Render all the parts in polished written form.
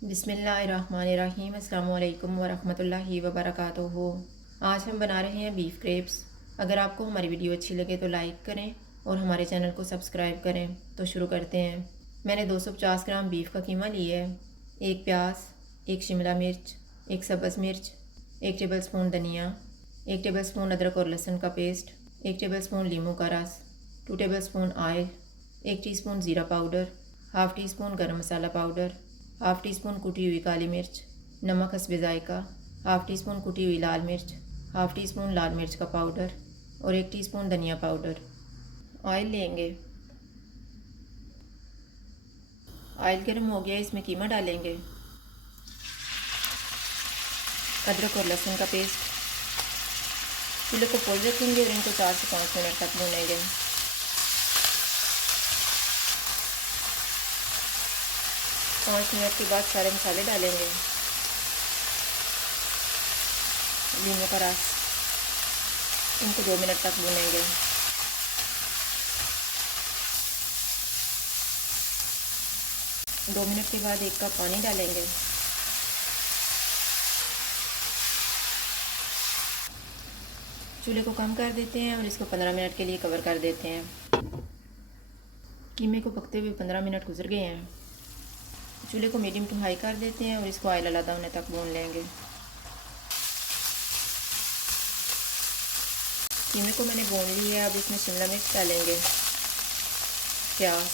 बिस्मिल्लाहिर्रहमानिर्रहीम। अस्सलामु अलैकुम वरहमतुल्लाहि वबरकातुहू। आज हम बना रहे हैं बीफ क्रेप्स। अगर आपको हमारी वीडियो अच्छी लगे तो लाइक करें और हमारे चैनल को सब्सक्राइब करें। तो शुरू करते हैं। मैंने 250 ग्राम बीफ का कीमा लिया है। एक प्याज, एक शिमला मिर्च, एक सब्ज़ मिर्च, एक टेबल स्पून धनिया, एक टेबल स्पून अदरक और लहसुन का पेस्ट, एक टेबल स्पून लीमू का रस, 2 टेबल स्पून ऑयल, 1 टीस्पून ज़ीरा पाउडर, हाफ़ टी स्पून गरम मसाला पाउडर, हाफ़ टी स्पून कुटी हुई काली मिर्च, नमक हस्बे जायका, हाफ़ टी स्पून कुटी हुई लाल मिर्च, हाफ़ टी स्पून लाल मिर्च का पाउडर और 1 टीस्पून धनिया पाउडर। ऑयल लेंगे। ऑयल गर्म हो गया, इसमें कीमा डालेंगे। अदरक और लहसुन का पेस्ट। चूल्हे को फुल रखेंगे और इनको 4 से 5 मिनट तक भूनेंगे। पाँच मिनट के बाद सारे मसाले डालेंगे। लीमू का रस, इनको 2 मिनट तक भूनेंगे। दो मिनट के बाद 1 कप पानी डालेंगे। चूल्हे को कम कर देते हैं और इसको 15 मिनट के लिए कवर कर देते हैं। कीमे को पकते हुए 15 मिनट गुजर गए हैं। चूल्हे को मीडियम टू हाई कर देते हैं और इसको ऑयल अलग होने तक भून लेंगे। कीमे को मैंने भून लिया है। अब इसमें शिमला मिर्च डालेंगे, प्याज,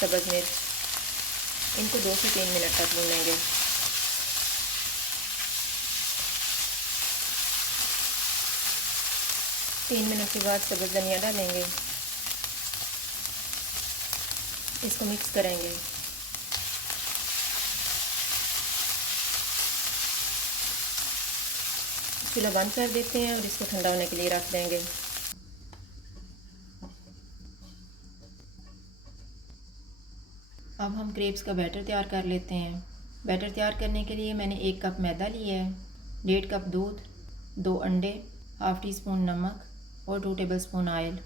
सब्ज़ मिर्च, इनको 2 से 3 मिनट तक भूनेंगे। तीन मिनट के बाद सब्ज़ धनिया डालेंगे। इसको मिक्स करेंगे। चूल्हा बंद कर देते हैं और इसको ठंडा होने के लिए रख देंगे। अब हम क्रेप्स का बैटर तैयार कर लेते हैं। बैटर तैयार करने के लिए मैंने 1 कप मैदा लिया है, 1.5 कप दूध, 2 अंडे, हाफ़ टी स्पून नमक और 2 टेबल स्पून ऑयल।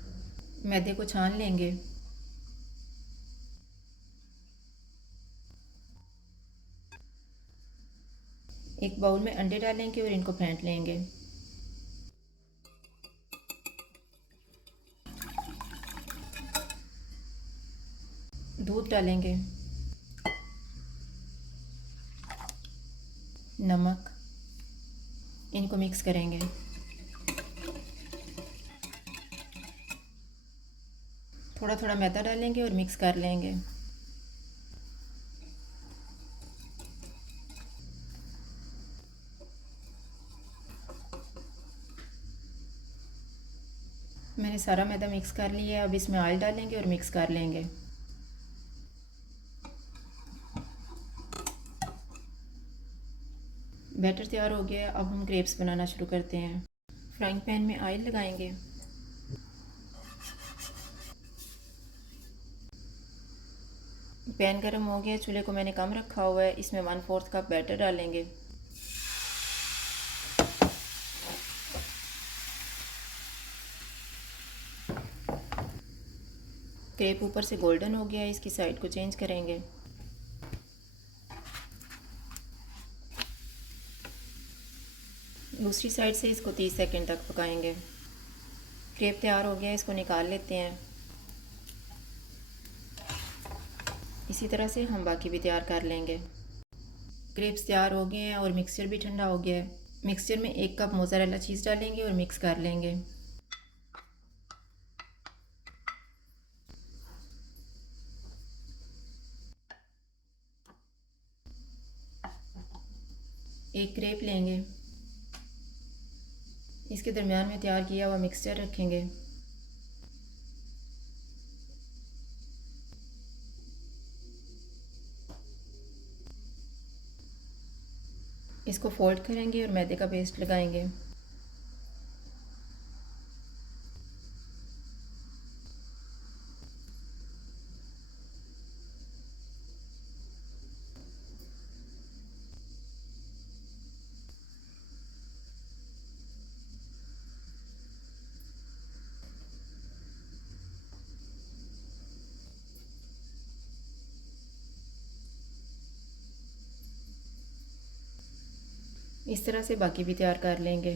मैदे को छान लेंगे। एक बाउल में अंडे डालेंगे और इनको फेंट लेंगे। दूध डालेंगे, नमक, इनको मिक्स करेंगे। थोड़ा थोड़ा मैदा डालेंगे और मिक्स कर लेंगे। मैंने सारा मैदा मिक्स कर लिया है। अब इसमें ऑयल डालेंगे और मिक्स कर लेंगे। बैटर तैयार हो गया है। अब हम क्रेप्स बनाना शुरू करते हैं। फ्राइंग पैन में ऑयल लगाएंगे। पैन गर्म हो गया। चूल्हे को मैंने कम रखा हुआ है। इसमें 1/4 कप बैटर डालेंगे। क्रेप ऊपर से गोल्डन हो गया है, इसकी साइड को चेंज करेंगे। दूसरी साइड से इसको 30 सेकंड तक पकाएंगे। क्रेप तैयार हो गया है, इसको निकाल लेते हैं। इसी तरह से हम बाकी भी तैयार कर लेंगे। क्रेप्स तैयार हो गए हैं और मिक्सचर भी ठंडा हो गया है। मिक्सचर में 1 कप मोज़रेला चीज़ डालेंगे और मिक्स कर लेंगे। एक क्रेप लेंगे, इसके दरमियान में तैयार किया हुआ मिक्सचर रखेंगे। इसको फोल्ड करेंगे और मैदे का पेस्ट लगाएंगे। इस तरह से बाकी भी तैयार कर लेंगे।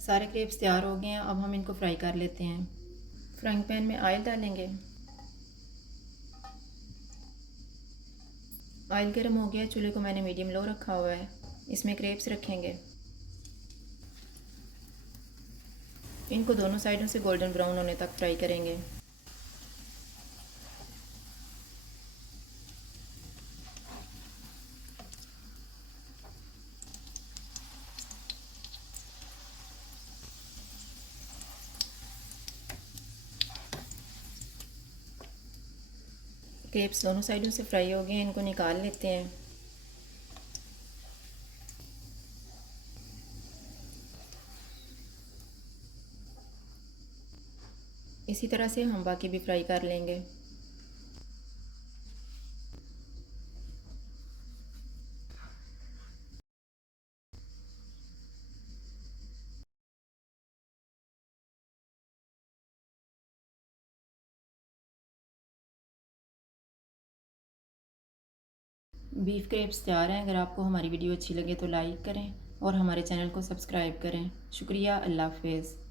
सारे क्रेप्स तैयार हो गए हैं, अब हम इनको फ्राई कर लेते हैं। फ्राइंग पैन में ऑयल डालेंगे। ऑयल गर्म हो गया, चूल्हे को मैंने मीडियम लो रखा हुआ है। इसमें क्रेप्स रखेंगे। इनको दोनों साइडों से गोल्डन ब्राउन होने तक फ्राई करेंगे। क्रेप्स दोनों साइडों से फ्राई हो गए हैं, इनको निकाल लेते हैं। इसी तरह से हम बाकी भी फ्राई कर लेंगे। बीफ क्रेप्स तैयार हैं। अगर आपको हमारी वीडियो अच्छी लगे तो लाइक करें और हमारे चैनल को सब्सक्राइब करें। शुक्रिया। अल्लाह हाफिज़।